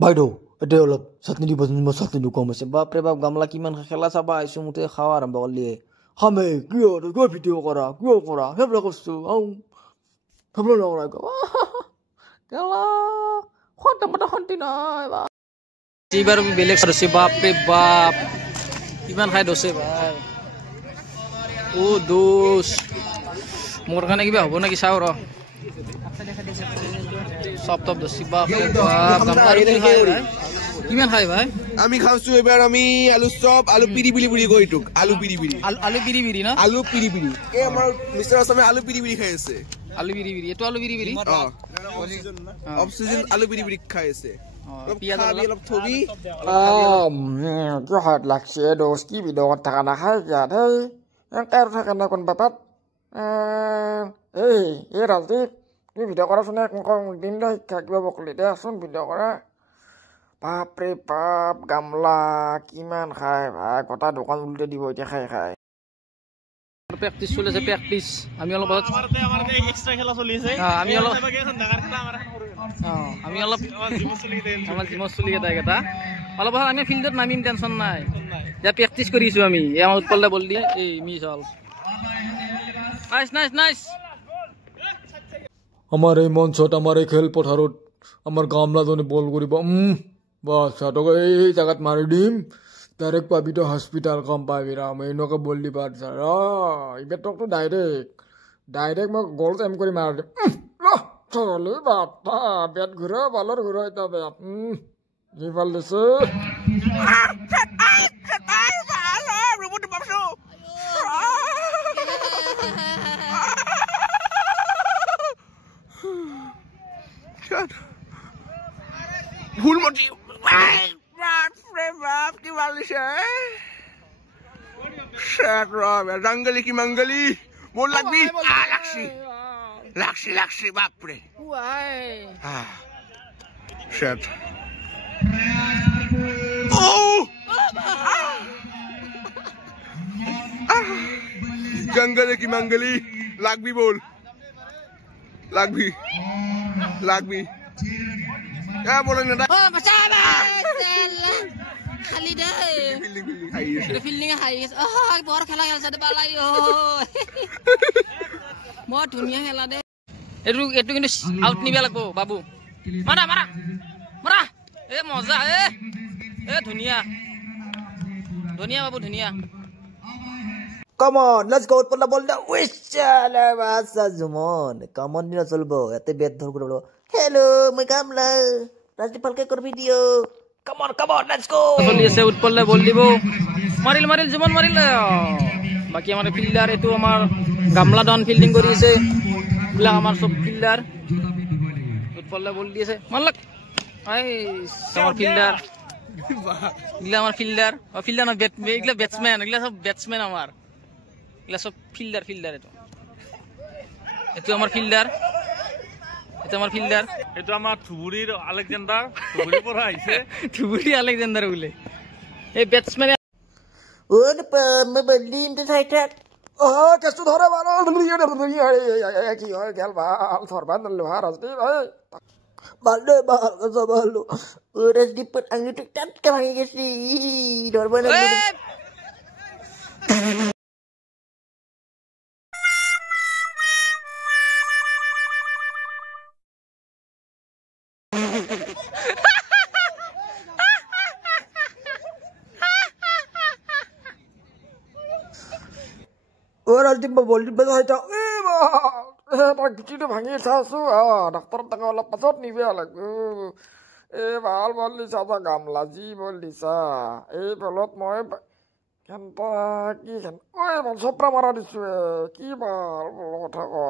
বাইদেউ এতিয়া অলপ চাটনি দিব মই চাটনিটো কম আছে বাপৰে বাপ গামলা কিমান খেলা চাবা আহিছো মুঠে খাৱা আৰম্ভ কৰিলে হামে কিয় গৈ ভিডিঅ' কৰা সেইবিলাক বস্তু সেইবিলাক নকৰা কেলা খোৱাটা মতা শান্তি নাই বা এইবাৰ বেলেগ আছে বাপৰে বাপ কিমান খাই দছে ভাই ও দোষ মোৰ কাৰণে কিবা হ'ব নেকি চাও ৰ সব টপ দছি বাপৰে বাপ গামলা খাই ভাই কিমান খাই ভাই আমি খাওছো এবাৰ আমি আলু চপ আলু পিৰি বুলি কই টুক আলু পিৰি না আলু পিৰি এ আমাৰ মিস্টাৰ আসামে আলু পিৰি খাই আছে আলু পিৰি এটো আলু পিৰি অক্সিজেন আলু পিৰি খাই আছে পিয়াজ অলপ থবি কি হাত লাগছে দোষ কি ভিডিঅ' থাকা না খাই যাত হেই কাৰো থাকা না কোন বাপাত এই ৰাজদীপ তুমি ভিডিঅ' কৰাচোন দিন শিক্ষা কিবা বকলি দেচোন ভিডিঅ' কৰা বাপৰে বাপ গামলা কিমান খাই ভাই গোটা দোকান উল্টে দিব এতিয়া খাই প্ৰেক্টিছ চলিছে প্ৰেক্টিছ আমি অলপ এক্সট্ৰা খেলা চলিছে আমি অলপ আমাৰ জিমত চলি এটা অলপ আমি ফিল্ডত নামিম টেনচন নাই যা প্ৰেক্টিছ কৰিছো আমি আমাৰ উৎপলদা বল দিয়ে এই মিছ হল নাইস আমাৰ এই মঞ্চত আমাৰ এই খেল পথাৰত আমাৰ গামলাজনে বল কৰিব বাস সিহঁতক এই জাগাত মাৰি দিম ডাইৰেক্ট পাবি তো হস্পিটাল কম পাবি ৰাম এনেকুৱা বল দিবা ইবেটকতো ডাইৰেক্ট মই গল এম কৰি মাৰি দিম চলে বাপা বেট ঘূৰা বালৰ ঘূৰা এটা বেট যিফাল দিছে ভুল মতি বাপ কি বালিছে জঙ্গলি কি মঙ্গলি বল লাগবি লাগছি বাপরে জঙ্গলি কি মঙ্গলি লাগবি বল লাগবি বলে না খালি দে ফিল্ডিং হাইস বৰ খেলা খেলছে দে পালাই বৰ ধুনীয়া খেলা দে এটো কিন্তু আউট নিবা লাগবো বাবু মাৰা এ মজা এ ধুনীয়া বাবু ধুনীয়া Come on, let's go for the ball. Wishala basa Zumon. Come on, Nina Solbo. At the bed, hello, my gamla. That's the Palka video. Come on, let's go. উৎপলদা বল দিব মাৰিল জীবন মাৰিল বাকি আমাৰ ফিল্ডাৰ এটো আমাৰ গামলা ডাউন ফিল্ডিং কৰিছে বুলা আমাৰ সব ফিল্ডাৰ উৎপলদা বল দিছে মারলাক আমার ফিল্ডার ফিল্ডার না ব্যাটসম্যান এগুলা সব ব্যাটসম্যান আমার এগুলা সব ফিল্ডার এটো আমার ফিল্ডার এটা আমার থুবুরির আলেকজান্ডার থুবুরি পর আইছে থুবুরি আলেকজান্ডার বলে এই ব্যাটসম্যান ওরে মে বলিম তে সাইটাত কেসু ধরে ভালো কি হয় গেল ভাল সরবান লোহা Rajdeep Baldo balu. Udah dipet angin tekan lagi gesi. Dorban. Orang tiba bol betul saja. Kita panggil sasu. Dokter tengah olap pasot ni biar lagu. Bal boli saja gamla ji boli sa. Pelot moe kanta ki kan. Bal sopra marah disu. Ki bal bolot aku.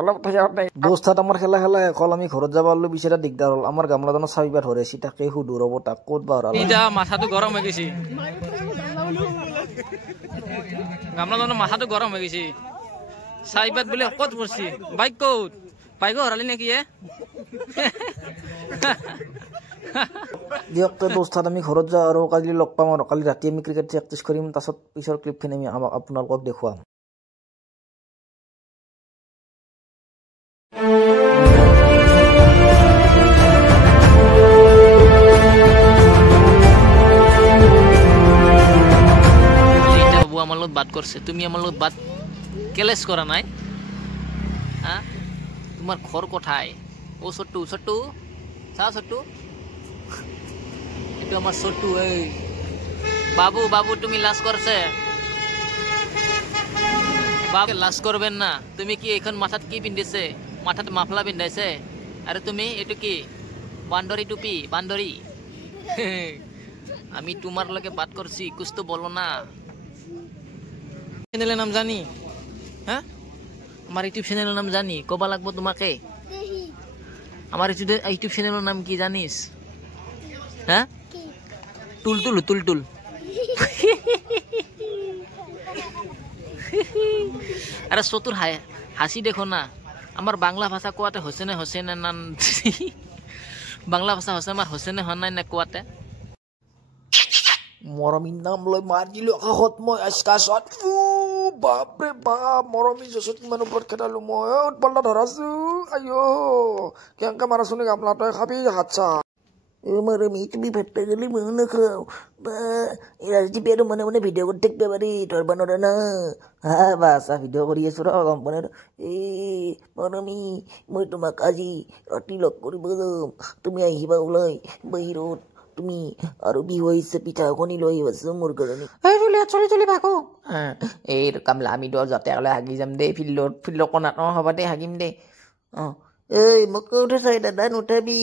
অলপ দোস্তাত আমার খেলা এখন আমি ঘৰত যাব পারলো বিচেরা দিগদার হল আমার গামলা দানো চাবিবা ধরেছি তাকে হুদুর হবো তাক ক'ত বা এটা মাথাটো গরম হয়ে গেছে গামলা দানো মাথাটো গরম হয়ে গেছে চাবিবাত বলে ক'ত পড়ছি বাইক হরালি নাকি দিয়ক তো দোস্তাত আমি ঘৰত যাওঁ আৰু কালি লগ পাম আৰু কালি ৰাতি আমি ক্ৰিকেট প্ৰেক্টিছ কৰিম তাৰপিছত পিছৰ ক্লিপখিনি আমি আপোনালোকক দেখুৱাম করছে তুমি আমার লগত বাদ কেলেস করা নাই হ্যাঁ তোমার ঘর কোথায় ও ছোট্টু ছোট্টু চা ছোট্টু এটা আমার ছোট্টু এই বাবু বাবু তুমি লাজ করছে বাবু লাজ করবেন না তুমি কি এখন মাথাত কি পিন্ধিছে মাথাত মাফলা পিন্ধাইছে আরে তুমি এটু কি বান্দরি টুপি বান্দরি আমি তোমার লগে বাত করছি কুছ তো বলো না চ্যানেলের নাম জানি হ্যাঁ আমার ইউটিউব চ্যানেলের নাম জানি কবা লাগবো তোমাকে আমার ইউটিউব চ্যানেলের নাম কি জানিস হ্যাঁ টুলটুল টুলটুল আরে চতুর হাসি দেখো না আমার বাংলা ভাষা কোয়াতে হোসেনে হোসেনে নাম বাংলা ভাষা হোসেন আমার হোসেনে হন নাই না কোয়াতে মৰমীৰ নাম লৈ মাৰ দিলো আকাশত মই আকাশত বাপৰে বাপ মৰমী জছত কিমান ওপৰত খেদালো মই উৎপল্লা ধৰাছো আইঅ কেনেকে মাৰাচোনি গামলা তই খাবি হাতছা মৰমী তুমি ভাত পাই গ'লে মই নাখাওঁ বা ৰাজদীপে আৰু মনে মনে ভিডিঅ' কৰি থাকিব পাৰি ধৰিব নোৱাৰে না হা বাছা ভিডিঅ' কৰি আছো ৰ গম পোৱা নাই মৰমী মই তোমাক আজি ৰাতি লগ কৰিব যাম তুমি আহিবা ওলাই বাহিৰত তুমি আৰু বিহু আহিছে পিঠা কণী লৈ আহিবাচোন মোৰ কাৰণে চলি চলি ভাগো এই কামলা আমি যাতে হাগি যাম দেই ফিল্ডৰ কণাত হ'ব দে হাগিম দে এই মোক উঠাই দাদা নুঠাবি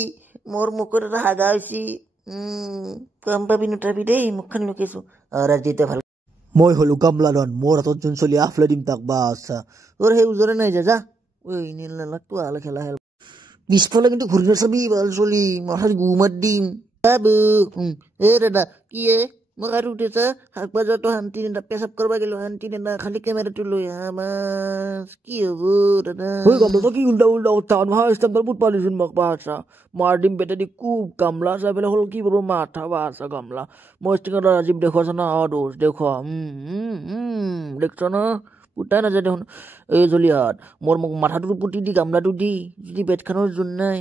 মোৰ মুখত এটা হাগা হৈছে কাম পাবি নুঠাবি দেই মুখখন লুকিছো ৰাজদীপে ভাল মই হলো গামলাডন মোৰ হাতত যোন চলি আফলে দিম তাক বাছা তোৰ সেই ওজৰে নাই যা ঐ নীল নালাগতো আলে খেলা খেল পিছফালে কিন্তু ঘূৰি নাচাবি ভাল চলি মাথাত গু মাত দিম বাবু দাদা কি মোক আৰু উঠিছা শাক বাজাৰটো শান্তি নেদা পেচাব কৰিব গেলো শান্তি নেদা খালি কেমেৰাটো লৈ মাছ কি হ'ব দাদা গামলা কি উল্টা উল্টা উঠা ষ্টেম্পাৰ বুট পালিচোন মোক বাছা মাৰ দিম বেটা দি খুব গামলা চাই পেলাই হ'ল কি বাৰু মাথা বাছা গামলা মই ষ্টিঙৰ ৰাজীৱ দেখুৱাছ না দোষ দেখুৱা দেখছ না পুতাই নাযায় দেখোন এই জলিয়াত মোৰ মোক মাথাটো পুতি দি গামলাটো দি যদি বেটখনৰ যোন নাই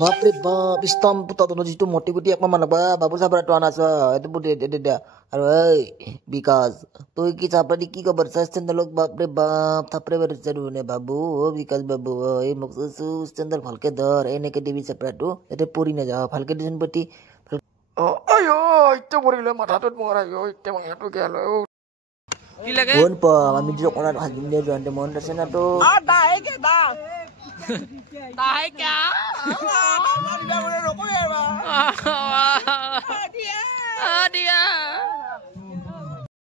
বাপরে বাপ ইস্তাম পুতা তো যিটো মটি গুটি একমাহ মানবা বাবু চাপৰাটো আনাছ এইটো বুটি দে আৰু এই বিকাশ তুই কি চাপৰাদি কি খবৰ চেণ্ডেলক বাপৰে বাপ থাপৰে বাৰিছাৰু নে বাবু বিকাশ বাবু এই মোক চেণ্ডেল ভালকে ধৰ এনেকে দিবি চাপৰাটো এতে পৰি নাযাওঁ ভালকে দিচোন পতি আইঅ ইতে পৰিলে মাথাটোত মোৰ আইঅ ইতে মাথাটো গেল কি লাগে কোন পা আমি যে কোনাত হাজিম দে জante মন আছে না তো দাহে क्या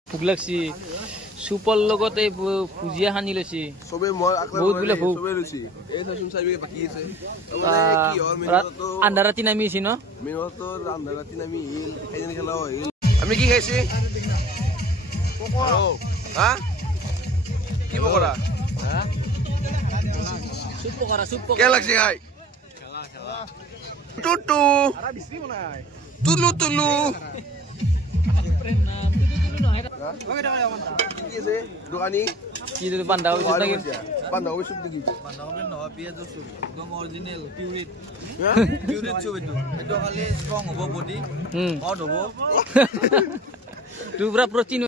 ভোক লাগছি চুপৰ লগত এই ভুজিয়া সানি লৈছি সবে মই বহুত বোলে ভোক সবে লৈছি এই চাচোন চাবি বাকি আছে কি হল আন্ধাৰ ৰাতি নামি আছি ন মেনতো আন্ধাৰ ৰাতি নামি খাইনি খেলা হইল আমি কি খাইছি হা কি বকৰা হা চুপ পকৰা কে লাগছে খাই খেলা টুটু আরা বিসরি বনাই তুলু কি আছে দোকানি কি যদি বান্ধা হইছে নাকি বান্ধা হইছে দেখি বান্ধা হবে না পিয়াজ সুপ একদম অরিজিনাল পিউরিট সুপ এটো খালি স্ট্রং হ'ব বডি হট হ'ব তুই প্রোটিন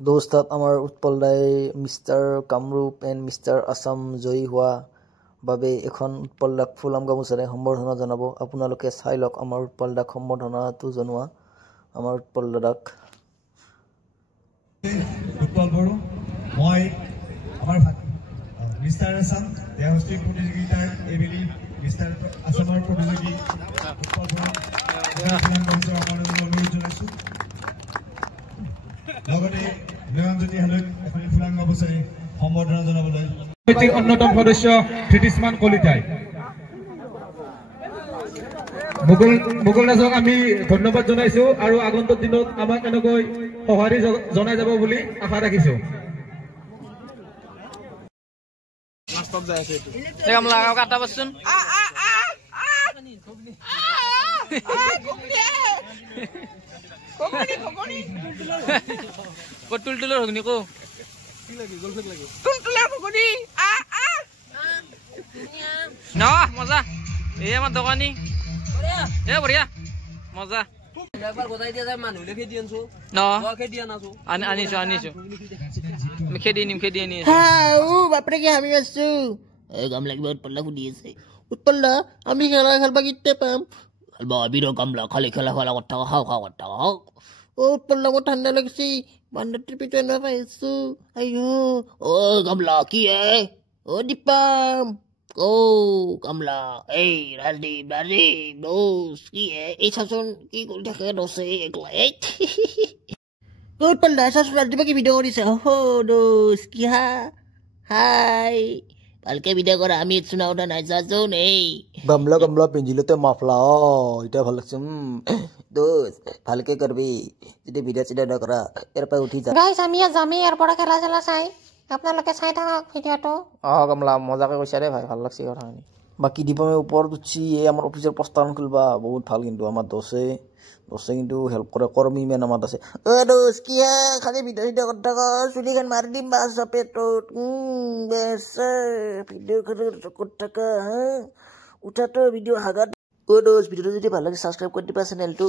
দোস্তাত আমাৰ উৎপল দাই mister Kamrup and mister Assam জয়ী হোৱা বাবে এখন উৎপল দাক ফুলাম গামোচাৰে সম্বৰ্ধনা জনাব আপোনালোকে চাই লওক আমাৰ উৎপল দাক সম্বৰ্ধনাটো জনোৱা আমাৰ উৎপল দাদাক উৎপল বড়ো মই আমাৰ মিষ্টাৰ আছাম দেহস্ত্ৰী প্ৰতিযোগিতাৰ এইবেলি মিষ্টাৰ আছামৰ প্ৰতিযোগী উৎপল বড়ো অনুৰোধ জনাইছোঁ লগতে নয়নজ্যোতি হালৈ এখন ফুলাম গামোচাৰে সম্বৰ্ধনা জনাবলৈ অন্যতম সদস্য ত্ৰিদিশমান কলিতাই মুকুল দাসক আমি ধন্যবাদ জনাইছো আৰু আগন্তুক দিনত আমাক এনেকৈ সঁহাৰি জনাই যাব বুলি আশা ৰাখিছো লাষ্টত যাই আছে এইটো কামলা কাটা বসচোন টুলটুলৰ হগনি কো কি লাগি গলফেক লাগি টুলটুলৰ হগনি ন মজা এই আমার দোকানি এ বড়িয়া মজা একবার গোটাই দিয়া যায় মানুহ লেখে দিয়ানছো ন ওকে দিয়া নাছো আনিছো আমি খেদি নি হাউ বাপরে কি আমি আছো এই গামলা কি উৎপল্লা ফুটি আছে উৎপল্লা আমি খেলা খেলবা কিতে পাম খেলবা বির গামলা খালি খেলা কথা কথা ও উৎপল্লা কো ঠান্ডা লাগছে বান্ডাটির পিছনে না পাইছো আইয়ো ও গামলা কি ও দীপাম ও গামলা এই রাজদীপ দোস কি এই শাসন কি করে থাকে দোসে একলাই উৎপল্লা শাসন রাজদীপ কি ভিডিও করিছে হো দোস কি হাই ভালকে ভিডিও কৰা আমি শুনাও না নাই শাসন এই গামলা পিঞ্জিলতে মাফলা এটা ভাল লাগছে দোস ভালকে করবি যদি ভিডিও চিডিও না কৰা এর পা উঠি যা গাইস আমি যামি এর পরে খেলা চাই আপোনালোকে চাই থাকক ভিডিওটো গামলা মজাকে কৈছা রে ভাই ভাল লাগছে কথাখিনি বাকি দীপমে ওপৰত উঠছি এই আমাৰ অফিচৰ প্ৰস্তাৱন খুলবা বহুত ভাল কিন্তু আমাৰ দোসে কিন্তু হেল্প কৰে কৰ্মী মেন আমাৰ আছে ও দোস কি খালি ভিডিও করতে চুলি খান মারি দিম বাস পেটত বেশ ভিডিও করতে উঠাতো ভিডিও হাগাত ও দোস ভিডিওটো যদি ভাল লাগে সাবস্ক্রাইব কৰি দিবা চেনেলটো